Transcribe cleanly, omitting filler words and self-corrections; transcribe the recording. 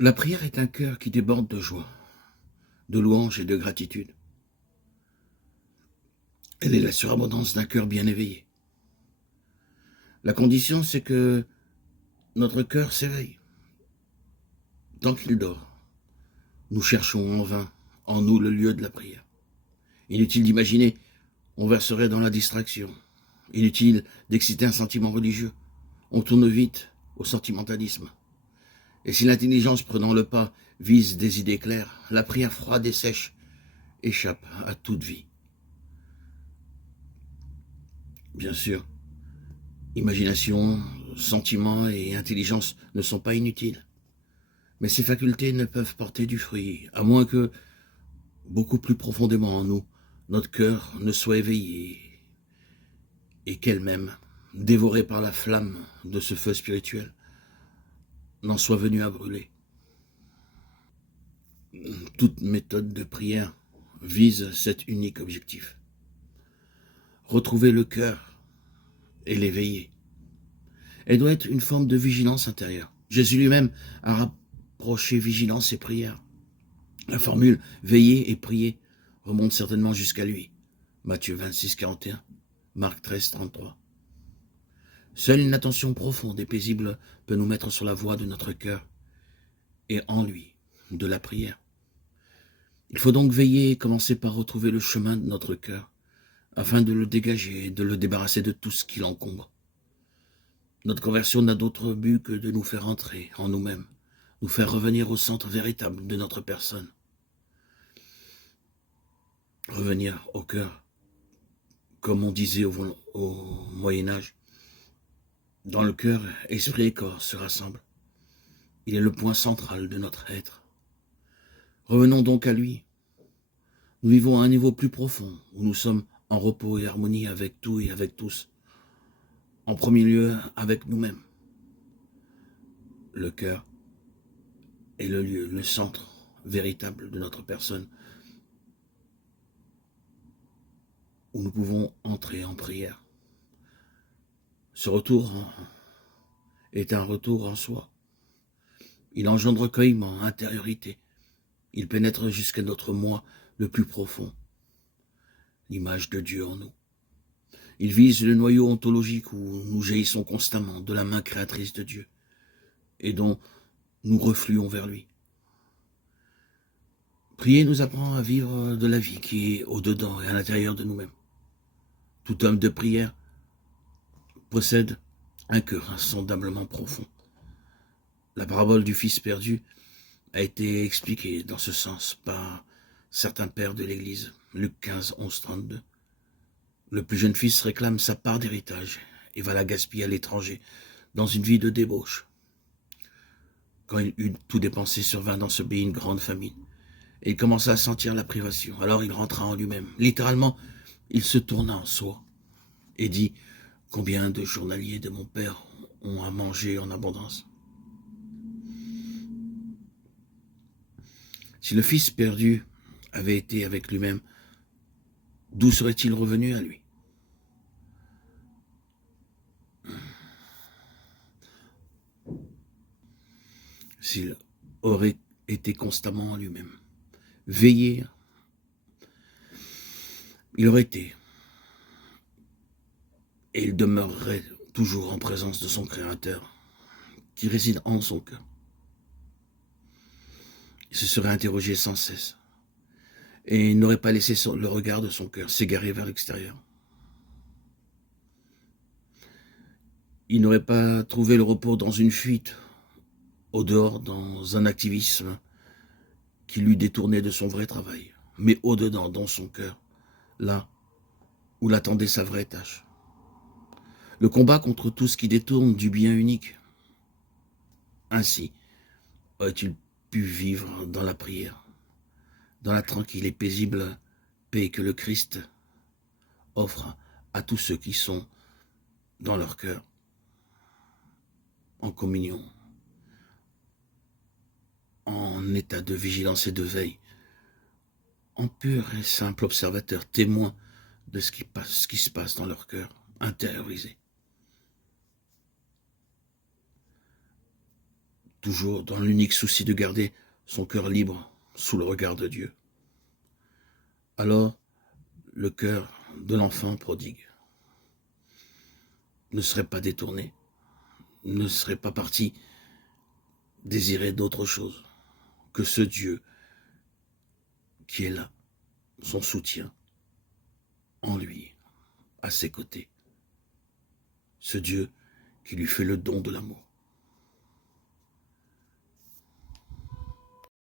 La prière est un cœur qui déborde de joie, de louange et de gratitude. Elle est la surabondance d'un cœur bien éveillé. La condition, c'est que notre cœur s'éveille. Tant qu'il dort, nous cherchons en vain en nous le lieu de la prière. Inutile d'imaginer, on verserait dans la distraction. Inutile d'exciter un sentiment religieux. On tourne vite au sentimentalisme. Et si l'intelligence prenant le pas vise des idées claires, la prière froide et sèche échappe à toute vie. Bien sûr, imagination, sentiment et intelligence ne sont pas inutiles. Mais ces facultés ne peuvent porter du fruit, à moins que, beaucoup plus profondément en nous, notre cœur ne soit éveillé et qu'elle-même, dévorée par la flamme de ce feu spirituel, n'en soit venue à brûler. Toute méthode de prière vise cet unique objectif. Retrouver le cœur et l'éveiller. Elle doit être une forme de vigilance intérieure. Jésus lui-même a rapproché vigilance et prière. La formule « veiller et prier » remonte certainement jusqu'à lui. Matthieu 26, 41, Marc 13, 33. Seule une attention profonde et paisible peut nous mettre sur la voie de notre cœur et en lui, de la prière. Il faut donc veiller et commencer par retrouver le chemin de notre cœur, afin de le dégager et de le débarrasser de tout ce qui l'encombre. Notre conversion n'a d'autre but que de nous faire entrer en nous-mêmes, nous faire revenir au centre véritable de notre personne. Revenir au cœur, comme on disait au Moyen-Âge. Dans le cœur, esprit et corps se rassemblent. Il est le point central de notre être. Revenons donc à lui. Nous vivons à un niveau plus profond, où nous sommes en repos et harmonie avec tout et avec tous. En premier lieu, avec nous-mêmes. Le cœur est le lieu, le centre véritable de notre personne, où nous pouvons entrer en prière. Ce retour est un retour en soi. Il engendre recueillement, intériorité. Il pénètre jusqu'à notre moi le plus profond, l'image de Dieu en nous. Il vise le noyau ontologique où nous jaillissons constamment de la main créatrice de Dieu et dont nous refluons vers lui. Prier nous apprend à vivre de la vie qui est au-dedans et à l'intérieur de nous-mêmes. Tout homme de prière possède un cœur insondablement profond. La parabole du fils perdu a été expliquée dans ce sens par certains pères de l'Église. Luc 15, 11, 32. Le plus jeune fils réclame sa part d'héritage et va la gaspiller à l'étranger, dans une vie de débauche. Quand il eut tout dépensé, survint dans ce pays une grande famine, et il commença à sentir la privation. Alors il rentra en lui-même. Littéralement, il se tourna en soi et dit « Combien de journaliers de mon père ont à manger en abondance ?» Si le fils perdu avait été avec lui-même, d'où serait-il revenu à lui? S'il aurait été constamment en lui-même, veillé, il aurait été, et il demeurerait toujours en présence de son Créateur, qui réside en son cœur. Il se serait interrogé sans cesse, et il n'aurait pas laissé le regard de son cœur s'égarer vers l'extérieur. Il n'aurait pas trouvé le repos dans une fuite, au dehors, dans un activisme qui l'eût détourné de son vrai travail, mais au-dedans, dans son cœur, là où l'attendait sa vraie tâche. Le combat contre tout ce qui détourne du bien unique. Ainsi aurait-il pu vivre dans la prière, dans la tranquille et paisible paix que le Christ offre à tous ceux qui sont dans leur cœur, en communion, en état de vigilance et de veille, en pur et simple observateur, témoin de ce qui se passe dans leur cœur, intériorisé. toujours dans l'unique souci de garder son cœur libre sous le regard de Dieu. Alors, le cœur de l'enfant prodigue ne serait pas détourné, ne serait pas parti désirer d'autre chose que ce Dieu qui est là, son soutien, en lui, à ses côtés. Ce Dieu qui lui fait le don de l'amour.